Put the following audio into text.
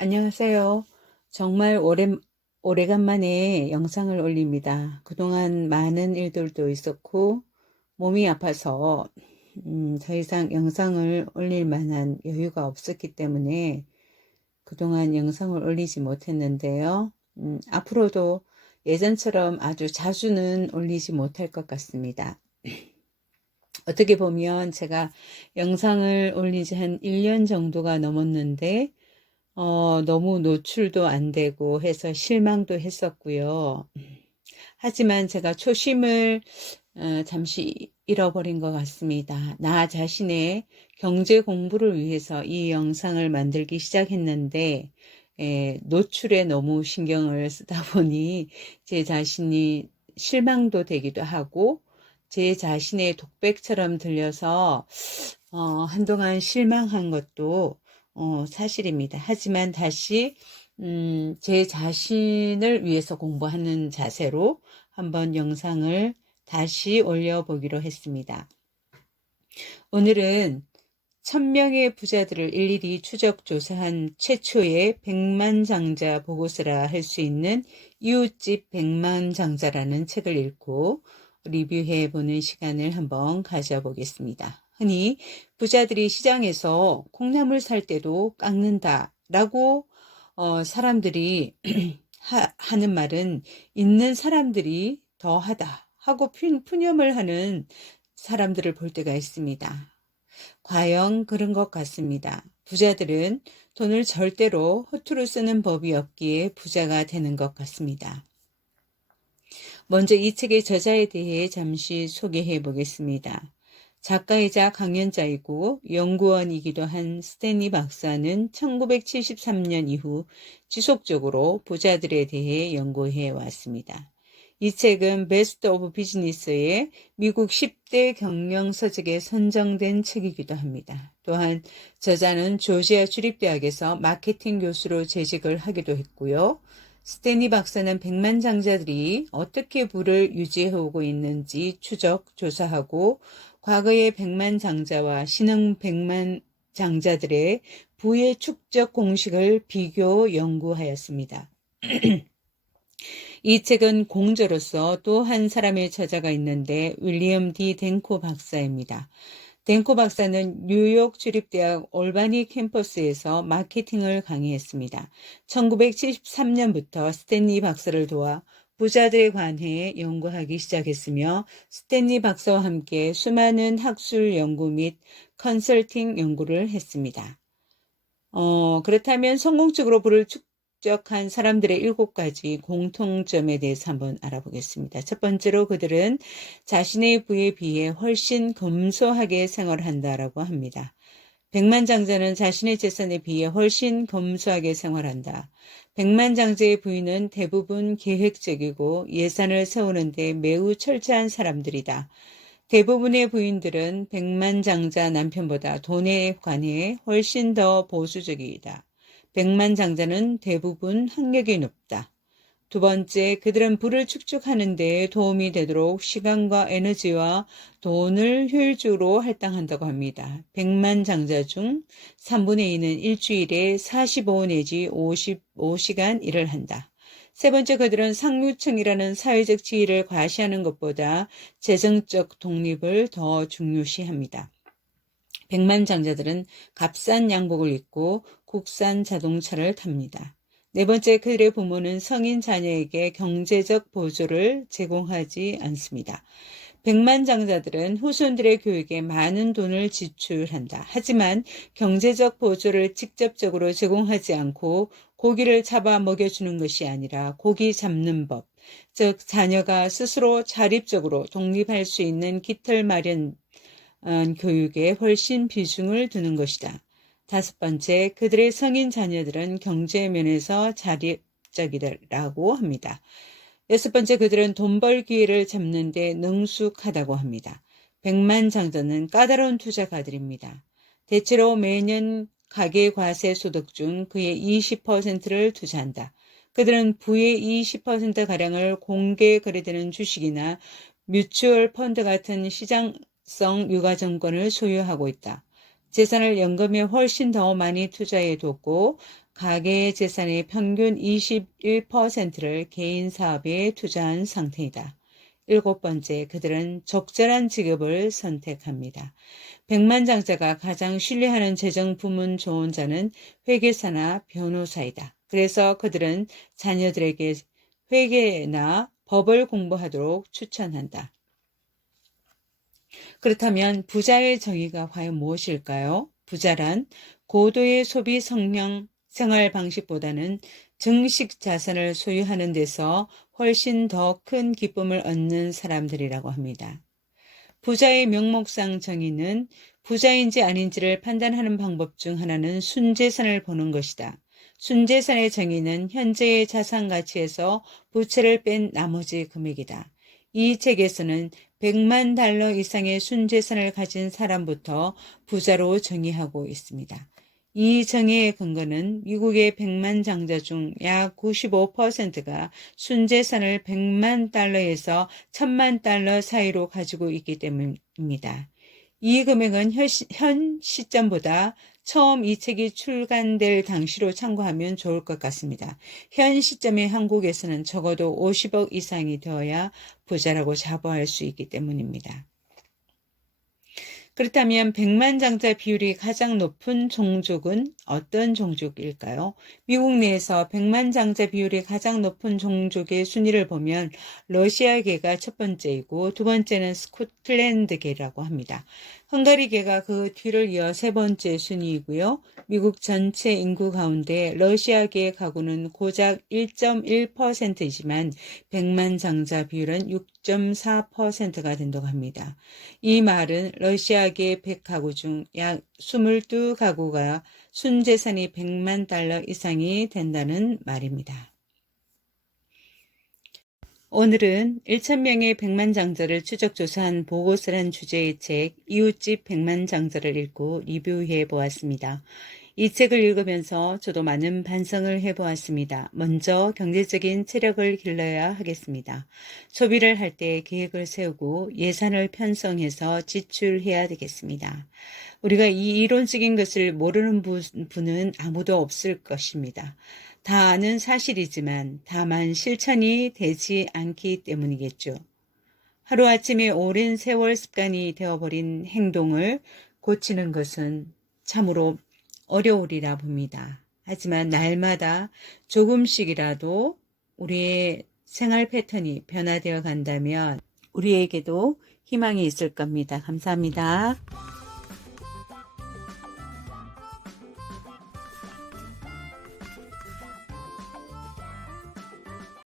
안녕하세요. 정말 오래간만에 영상을 올립니다. 그동안 많은 일들도 있었고, 몸이 아파서, 더 이상 영상을 올릴 만한 여유가 없었기 때문에 그동안 영상을 올리지 못했는데요. 앞으로도 예전처럼 아주 자주는 올리지 못할 것 같습니다. 어떻게 보면 제가 영상을 올린 지 한 1년 정도가 넘었는데, 너무 노출도 안 되고 해서 실망도 했었고요. 하지만 제가 초심을 잠시 잃어버린 것 같습니다. 나 자신의 경제 공부를 위해서 이 영상을 만들기 시작했는데, 노출에 너무 신경을 쓰다 보니 제 자신이 실망도 되기도 하고, 제 자신의 독백처럼 들려서 한동안 실망한 것도 사실입니다. 하지만 다시 제 자신을 위해서 공부하는 자세로 한번 영상을 다시 올려보기로 했습니다. 오늘은 1000명의 부자들을 일일이 추적 조사한 최초의 백만장자 보고서라 할 수 있는 이웃집 백만장자라는 책을 읽고 리뷰해보는 시간을 한번 가져보겠습니다. 흔히 부자들이 시장에서 콩나물 살 때도 깎는다 라고 사람들이 하는 말은 있는 사람들이 더하다 하고 푸념을 하는 사람들을 볼 때가 있습니다. 과연 그런 것 같습니다. 부자들은 돈을 절대로 허투루 쓰는 법이 없기에 부자가 되는 것 같습니다. 먼저 이 책의 저자에 대해 잠시 소개해 보겠습니다. 작가이자 강연자이고 연구원이기도 한 스탠리 박사는 1973년 이후 지속적으로 부자들에 대해 연구해 왔습니다. 이 책은 베스트 오브 비즈니스의 미국 10대 경영서적에 선정된 책이기도 합니다. 또한 저자는 조지아 주립대학에서 마케팅 교수로 재직을 하기도 했고요. 스탠리 박사는 백만장자들이 어떻게 부를 유지해오고 있는지 추적, 조사하고 과거의 백만장자와 신흥 백만장자들의 부의 축적 공식을 비교 연구하였습니다. 이 책은 공저로서 또 한 사람의 저자가 있는데 윌리엄 D. 덴코 박사입니다. 덴코 박사는 뉴욕 주립대학 올바니 캠퍼스에서 마케팅을 강의했습니다. 1973년부터 스탠리 박사를 도와 부자들에 관해 연구하기 시작했으며 스탠리 박사와 함께 수많은 학술 연구 및 컨설팅 연구를 했습니다. 그렇다면 성공적으로 부를 축적한 사람들의 7가지 공통점에 대해서 한번 알아보겠습니다. 첫 번째로 그들은 자신의 부에 비해 훨씬 검소하게 생활한다라고 합니다. 백만장자는 자신의 재산에 비해 훨씬 검소하게 생활한다. 백만장자의 부인은 대부분 계획적이고 예산을 세우는데 매우 철저한 사람들이다. 대부분의 부인들은 백만장자 남편보다 돈에 관해 훨씬 더 보수적이다. 백만장자는 대부분 학력이 높다. 두 번째, 그들은 부를 축적하는 데 도움이 되도록 시간과 에너지와 돈을 효율적으로 할당한다고 합니다. 백만장자 중 3분의 2는 일주일에 45 내지 55시간 일을 한다. 세 번째, 그들은 상류층이라는 사회적 지위를 과시하는 것보다 재정적 독립을 더 중요시합니다. 백만장자들은 값싼 양복을 입고 국산 자동차를 탑니다. 네 번째, 그들의 부모는 성인 자녀에게 경제적 보조를 제공하지 않습니다. 백만장자들은 후손들의 교육에 많은 돈을 지출한다. 하지만 경제적 보조를 직접적으로 제공하지 않고 고기를 잡아 먹여주는 것이 아니라 고기 잡는 법, 즉 자녀가 스스로 자립적으로 독립할 수 있는 기틀 마련 교육에 훨씬 비중을 두는 것이다. 다섯 번째, 그들의 성인 자녀들은 경제 면에서 자립적이라고 합니다. 여섯 번째, 그들은 돈 벌 기회를 잡는 데 능숙하다고 합니다. 백만장자는 까다로운 투자가들입니다. 대체로 매년 가계과세 소득 중 그의 20%를 투자한다. 그들은 부의 20%가량을 공개 거래되는 주식이나 뮤추얼 펀드 같은 시장성 유가증권을 소유하고 있다. 재산을 연금에 훨씬 더 많이 투자해 뒀고 가계 재산의 평균 21%를 개인 사업에 투자한 상태이다. 7번째, 그들은 적절한 직업을 선택합니다. 백만장자가 가장 신뢰하는 재정 부문 조언자는 회계사나 변호사이다. 그래서 그들은 자녀들에게 회계나 법을 공부하도록 추천한다. 그렇다면 부자의 정의가 과연 무엇일까요? 부자란 고도의 소비 성향 생활 방식보다는 증식 자산을 소유하는 데서 훨씬 더 큰 기쁨을 얻는 사람들이라고 합니다. 부자의 명목상 정의는 부자인지 아닌지를 판단하는 방법 중 하나는 순재산을 보는 것이다. 순재산의 정의는 현재의 자산 가치에서 부채를 뺀 나머지 금액이다. 이 책에서는 100만 달러 이상의 순재산을 가진 사람부터 부자로 정의하고 있습니다. 이 정의의 근거는 미국의 100만 장자 중 약 95%가 순재산을 100만 달러에서 1000만 달러 사이로 가지고 있기 때문입니다. 이 금액은 현 시점보다 처음 이 책이 출간될 당시로 참고하면 좋을 것 같습니다. 현 시점의 한국에서는 적어도 50억 이상이 되어야 부자라고 자부할 수 있기 때문입니다. 그렇다면 백만장자 비율이 가장 높은 종족은 어떤 종족일까요? 미국 내에서 백만장자 비율이 가장 높은 종족의 순위를 보면 러시아계가 첫 번째이고 두 번째는 스코틀랜드계라고 합니다. 헝가리계가 그 뒤를 이어 세 번째 순위이고요. 미국 전체 인구 가운데 러시아계 가구는 고작 1.1%이지만 백만장자 비율은 6.4%가 된다고 합니다. 이 말은 러시아계 100가구 중 약 22가구가 순재산이 100만 달러 이상이 된다는 말입니다. 오늘은 1,000명의 백만장자를 추적조사한 보고서란 주제의 책 이웃집 백만장자를 읽고 리뷰해 보았습니다. 이 책을 읽으면서 저도 많은 반성을 해보았습니다. 먼저 경제적인 체력을 길러야 하겠습니다. 소비를 할 때 계획을 세우고 예산을 편성해서 지출해야 되겠습니다. 우리가 이 이론적인 것을 모르는 분은 아무도 없을 것입니다. 다 아는 사실이지만 다만 실천이 되지 않기 때문이겠죠. 하루아침에 오랜 세월 습관이 되어버린 행동을 고치는 것은 참으로 어려우리라 봅니다. 하지만 날마다 조금씩이라도 우리의 생활 패턴이 변화되어 간다면 우리에게도 희망이 있을 겁니다. 감사합니다.